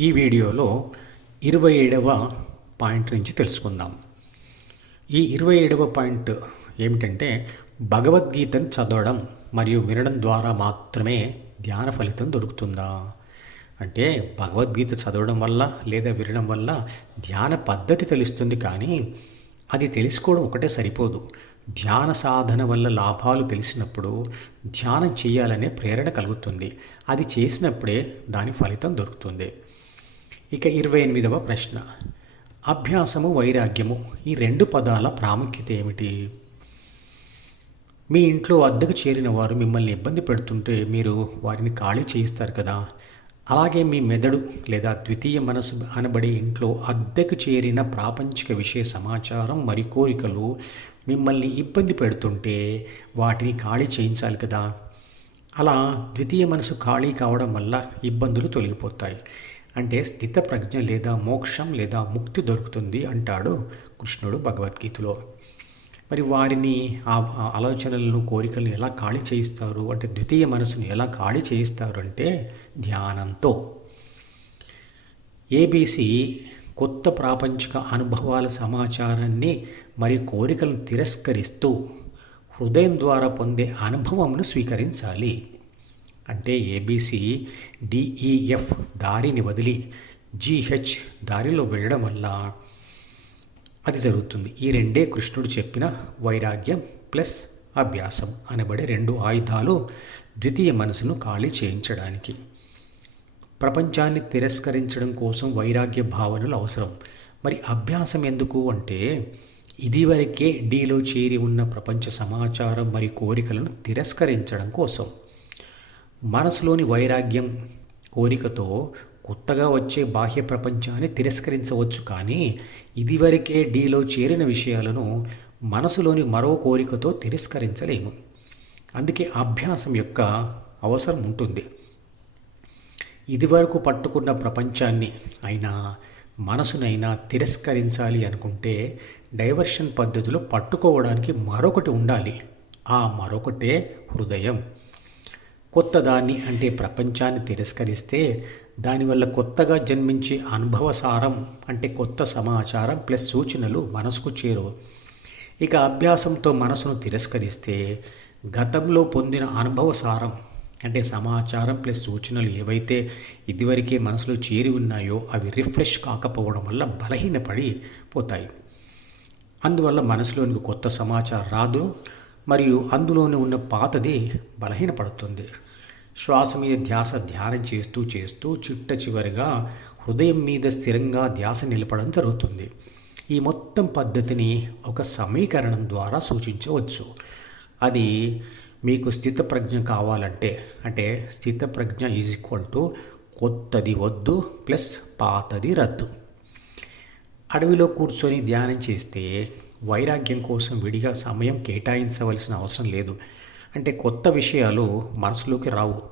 ఈ వీడియోలో ఇరవై ఏడవ పాయింట్ నుంచి తెలుసుకుందాం. ఈ ఇరవై ఏడవ పాయింట్ ఏమిటంటే భగవద్గీతను చదవడం మరియు వినడం ద్వారా మాత్రమే ధ్యాన ఫలితం దొరుకుతుందా? అంటే భగవద్గీత చదవడం వల్ల లేదా వినడం వల్ల ధ్యాన పద్ధతి తెలుస్తుంది కానీ అది తెలుసుకోవడం ఒకటే సరిపోదు. ధ్యాన సాధన వల్ల లాభాలు తెలిసినప్పుడు ధ్యానం చేయాలనే ప్రేరణ కలుగుతుంది. అది చేసినప్పుడే దాని ఫలితం దొరుకుతుంది. ఇక ఇరవై ఎనిమిదవ ప్రశ్న. అభ్యాసము వైరాగ్యము ఈ రెండు పదాల ప్రాముఖ్యత ఏమిటి? మీ ఇంట్లో అద్దెకు చేరిన వారు మిమ్మల్ని ఇబ్బంది పెడుతుంటే మీరు వారిని ఖాళీ చేయిస్తారు కదా. అలాగే మీ మెదడు లేదా ద్వితీయ మనసు అనబడే ఇంట్లో అద్దెకు చేరిన ప్రాపంచిక విషయ సమాచారం మరి కోరికలు మిమ్మల్ని ఇబ్బంది పెడుతుంటే వాటిని ఖాళీ చేయించాలి కదా. అలా ద్వితీయ మనసు ఖాళీ కావడం వల్ల ఇబ్బందులు తొలగిపోతాయి. అంటే స్థిత ప్రజ్ఞ లేదా మోక్షం లేదా ముక్తి దొరుకుతుంది అంటాడు కృష్ణుడు భగవద్గీతలో. మరి వారిని ఆ ఆలోచనలను కోరికలను ఎలా ఖాళీ చేయిస్తారు? అంటే ద్వితీయ మనసును ఎలా ఖాళీ చేయిస్తారు అంటే ధ్యానంతో. ఏబీసీ కొత్త ప్రాపంచిక అనుభవాల సమాచారాన్ని మరి కోరికలను తిరస్కరిస్తూ హృదయం ద్వారా పొందే అనుభవంను స్వీకరించాలి. అంటే ఏబీసీ డిఈఎఫ్ e, దారిని వదిలి జీహెచ్ దారిలో వెళ్ళడం వల్ల అది జరుగుతుంది. ఈ రెండే కృష్ణుడు చెప్పిన వైరాగ్యం ప్లస్ అభ్యాసం అనబడే రెండు ఆయుధాలు ద్వితీయ మనసును ఖాళీ చేయించడానికి. ప్రపంచాన్ని తిరస్కరించడం కోసం వైరాగ్య భావనలు అవసరం. మరి అభ్యాసం ఎందుకు అంటే ఇదివరకే డీలో చేరి ఉన్న ప్రపంచ సమాచారం మరి కోరికలను తిరస్కరించడం కోసం. మనసులోని వైరాగ్యం కోరికతో కొత్తగా వచ్చే బాహ్య ప్రపంచాన్ని తిరస్కరించవచ్చు కానీ ఇదివరకే డీలో చేరిన విషయాలను మనసులోని మరో కోరికతో తిరస్కరించలేము. అందుకే అభ్యాసం యొక్క అవసరం ఉంటుంది. ఇదివరకు పట్టుకున్న ప్రపంచాన్ని అయినా మనసునైనా తిరస్కరించాలి అనుకుంటే డైవర్షన్ పద్ధతిలో పట్టుకోవడానికి మరొకటి ఉండాలి. ఆ మరొకటే హృదయం. కొత్తదాన్ని అంటే ప్రపంచాన్ని తిరస్కరిస్తే దానివల్ల కొత్తగా జన్మించే అనుభవసారం అంటే కొత్త సమాచారం ప్లస్ సూచనలు మనసుకు చేరు ఇక అభ్యాసంతో మనసును తిరస్కరిస్తే గతంలో పొందిన అనుభవసారం అంటే సమాచారం ప్లస్ సూచనలు ఏవైతే ఇదివరకే మనసులో చేరి ఉన్నాయో అవి రిఫ్రెష్ కాకపోవడం వల్ల బలహీనపడి పోతాయి. అందువల్ల మనసులోనికి కొత్త సమాచారం రాదు. మరియు అందులోనే ఉన్న పాతది బలహీనపడుతుంది. శ్వాస మీద ధ్యాస ధ్యానం చేస్తూ చేస్తూ చిట్ట చివరిగా హృదయం మీద స్థిరంగా ధ్యాస నిలపడం జరుగుతుంది. ఈ మొత్తం పద్ధతిని ఒక సమీకరణం ద్వారా సూచించవచ్చు. అది మీకు స్థితప్రజ్ఞ కావాలంటే అంటే స్థితప్రజ్ఞ ఈజ్ ఈక్వల్ టు కొత్తది వద్దు ప్లస్ పాతది రద్దు. అడవిలో కూర్చొని ధ్యానం చేస్తే వైరాగ్యం కోసం విడిగా సమయం కేటాయించవలసిన అవసరం లేదు. అంటే కొత్త విషయాలు మనసులోకి రావు.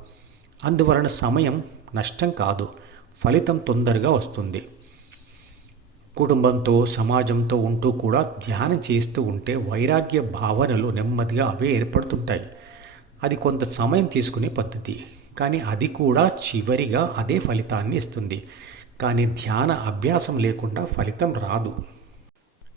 అందువలన సమయం నష్టం కాదు ఫలితం తొందరగా వస్తుంది. కుటుంబంతో సమాజంతో ఉంటూ కూడా ధ్యానం చేస్తూ ఉంటే వైరాగ్య భావనలు నెమ్మదిగా అవే ఏర్పడుతుంటాయి. అది కొంత సమయం తీసుకునే పద్ధతి. కానీ అది కూడా చివరిగా అదే ఫలితాన్ని ఇస్తుంది. కానీ ధ్యాన అభ్యాసం లేకుండా ఫలితం రాదు.